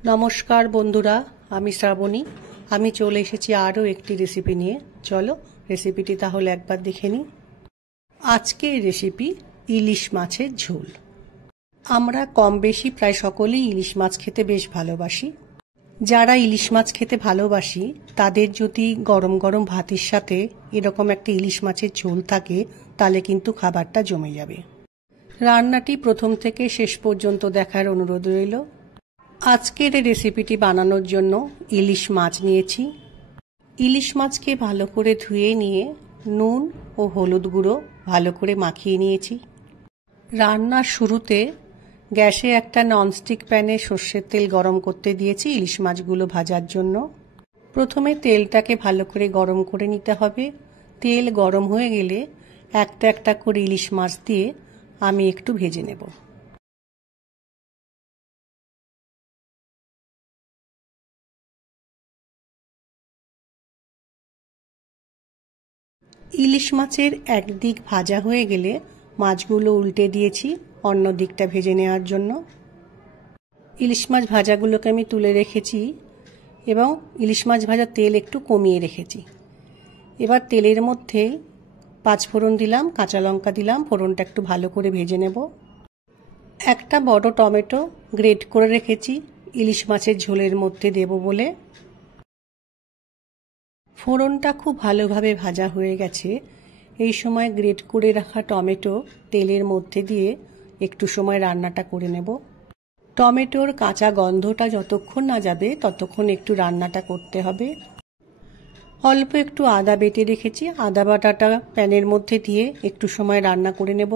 নমস্কার বন্ধুরা, আমি শ্রাবণী। আমি চলে এসেছি আরও একটি রেসিপি নিয়ে। চলো রেসিপিটি তাহলে একবার দেখে নিই। আজকের রেসিপি ইলিশ মাছের ঝোল। আমরা কম বেশি প্রায় সকলেই ইলিশ মাছ খেতে বেশ ভালোবাসি। যারা ইলিশ মাছ খেতে ভালোবাসি তাদের যদি গরম গরম ভাতের সাথে এরকম একটা ইলিশ মাছের ঝোল থাকে তাহলে কিন্তু খাবারটা জমে যাবে। রান্নাটি প্রথম থেকে শেষ পর্যন্ত দেখার অনুরোধ রইল। আজকের এই রেসিপিটি বানানোর জন্য ইলিশ মাছ নিয়েছি। ইলিশ মাছকে ভালো করে ধুয়ে নিয়ে নুন ও হলুদ গুঁড়ো ভালো করে মাখিয়ে নিয়েছি। রান্নার শুরুতে গ্যাসে একটা ননস্টিক প্যানে সর্ষের তেল গরম করতে দিয়েছি ইলিশ মাছগুলো ভাজার জন্য। প্রথমে তেলটাকে ভালো করে গরম করে নিতে হবে। তেল গরম হয়ে গেলে একটা একটা করে ইলিশ মাছ দিয়ে আমি একটু ভেজে নেব। ইলিশ মাছের একদিক ভাজা হয়ে গেলে মাছগুলো উল্টে দিয়েছি অন্য দিকটা ভেজে নেওয়ার জন্য। ইলিশ মাছ ভাজাগুলোকে আমি তুলে রেখেছি এবং ইলিশ মাছ ভাজার তেল একটু কমিয়ে রেখেছি। এবার তেলের মধ্যে 5 ফোড়ন দিলাম, কাঁচা লঙ্কা দিলাম। ফোড়নটা একটু ভালো করে ভেজে নেব। একটা বড় টমেটো গ্রেট করে রেখেছি ইলিশ মাছের ঝোলের মধ্যে দেব বলে। ফোড়নটা খুব ভালোভাবে ভাজা হয়ে গেছে। এই সময় গ্রেট করে রাখা টমেটো তেলের মধ্যে দিয়ে একটু সময় রান্নাটা করে নেব। টমেটোর কাঁচা গন্ধটা যতক্ষণ না যাবে ততক্ষণ একটু রান্নাটা করতে হবে। অল্প একটু আদা বেটে রেখেছি, আদা বাটাটা প্যানের মধ্যে দিয়ে একটু সময় রান্না করে নেব।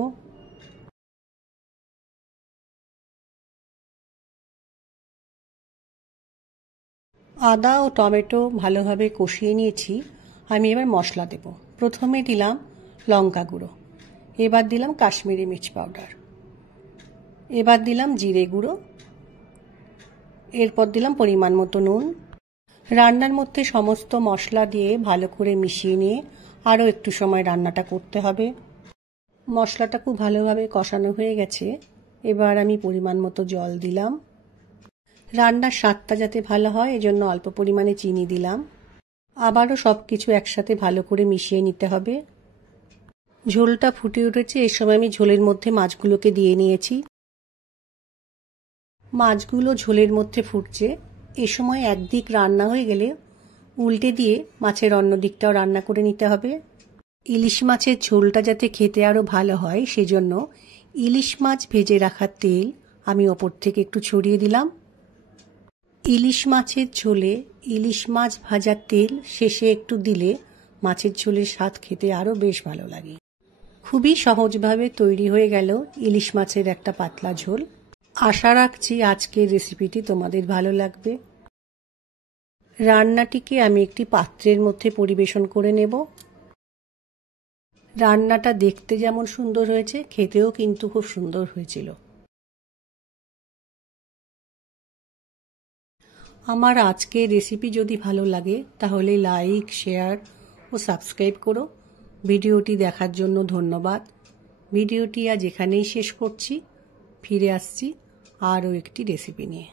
আদা ও টমেটো ভালোভাবে কষিয়ে নিয়েছি। আমি এবার মশলা দেব। প্রথমে দিলাম লঙ্কা গুঁড়ো, এবার দিলাম কাশ্মীরি মির্চ পাউডার, এবার দিলাম জিরে গুঁড়ো, এরপর দিলাম পরিমাণ মতো নুন। রান্নার মধ্যে সমস্ত মশলা দিয়ে ভালো করে মিশিয়ে নিয়ে আরও একটু সময় রান্নাটা করতে হবে। মশলাটা খুব ভালোভাবে কষানো হয়ে গেছে। এবার আমি পরিমাণ মতো জল দিলাম। রান্নার স্বাদটা যাতে ভালো হয় এজন্য অল্প পরিমাণে চিনি দিলাম। আবারও সব কিছু একসাথে ভালো করে মিশিয়ে নিতে হবে। ঝোলটা ফুটে উঠেছে। এই সময় আমি ঝোলের মধ্যে মাছগুলোকে দিয়ে নিয়েছি। মাছগুলো ঝোলের মধ্যে ফুটছে। এ সময় একদিক রান্না হয়ে গেলে উল্টে দিয়ে মাছের অন্য দিকটাও রান্না করে নিতে হবে। ইলিশ মাছের ঝোলটা যাতে খেতে আরও ভালো হয় সেজন্য ইলিশ মাছ ভেজে রাখার তেল আমি ওপর থেকে একটু ছড়িয়ে দিলাম। ইলিশ মাছের ঝোলে ইলিশ মাছ ভাজার তেল শেষে একটু দিলে মাছের ঝোলের স্বাদ খেতে আরও বেশ ভালো লাগে। খুবই সহজভাবে তৈরি হয়ে গেল ইলিশ মাছের একটা পাতলা ঝোল। আশা রাখছি আজকের রেসিপিটি তোমাদের ভালো লাগবে। রান্নাটিকে আমি একটি পাত্রের মধ্যে পরিবেশন করে নেব। রান্নাটা দেখতে যেমন সুন্দর হয়েছে খেতেও কিন্তু খুব সুন্দর হয়েছিল। আমার আজকের রেসিপি যদি ভালো লাগে তাহলে লাইক, শেয়ার ও সাবস্ক্রাইব করো। ভিডিওটি দেখার জন্য ধন্যবাদ। ভিডিওটি আজ এখানেই শেষ করছি। ফিরে আসছি আরও একটি রেসিপি নিয়ে।